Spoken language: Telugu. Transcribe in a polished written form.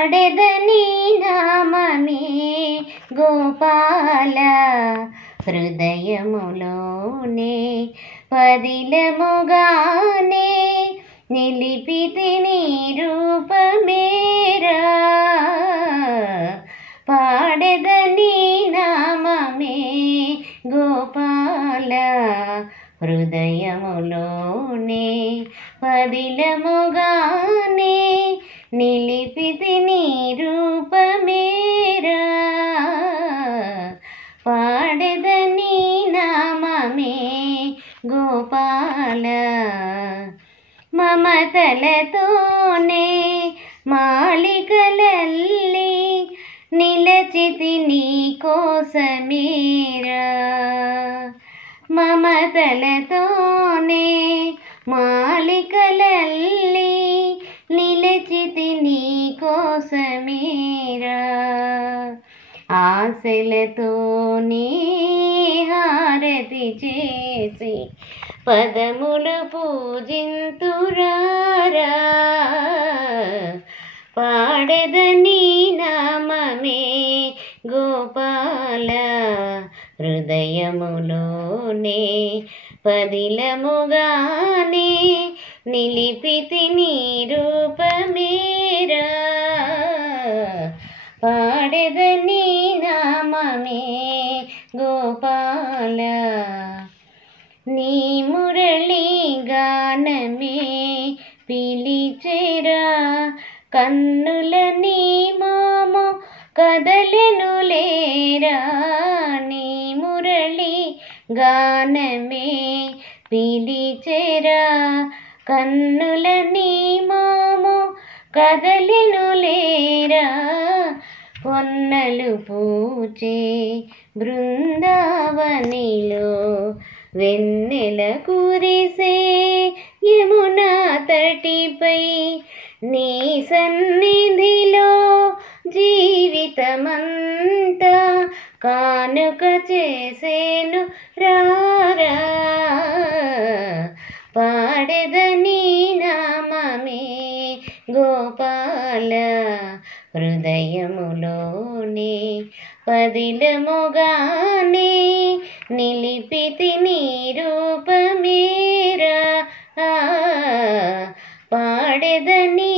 పాడెదని నామమే గోపాల హృదయములోనే పదిలముగానే నిలిపితి నీ రూపమేరా పాడెదని నామమే గోపాల హృదయములోనే పదిలముగానే నిలిపితి నీ రూపమేరా పాడెదని నామమే గోపాల మమతలతోనే మాలికలల్లి నిలచితి నీ కోసమేరా మమతలతోనే మాలికలల్లి నిలచితి నీ కోసమేరా ఆశలతోనే హారతి చేసి పదములు పూజింతురారా పాడెదని నామమే గోపాల హృదయములోనే పదిలముగానే నిలిపితి నీ రూపమేరా పాడెదని నామమే గోపాల నీ మురళి గానమే పిలిచెరా కన్నుల నీ మోము కదలెను లేరా నీ మురళి గానమే పిలిచెరా కన్నుల నీ మోము కదలెను లేరా పొన్నలు పూచే బృందావనిలో వెన్నెల కురిసే యమునా తటిపై నీ సన్నిధిలో జీవితమంతా కానుక చేసేను రారా పాడెదని నామమే గోపాల హృదయములోనే పదిలముగానే నిలిపితి నీ రూపమేరా పాడెదని